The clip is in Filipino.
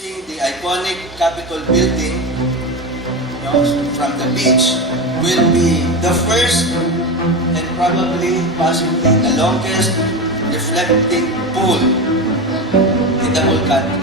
Facing the iconic Capitol building, from the beach, will be the first and probably, possibly, the longest reflecting pool in the whole country.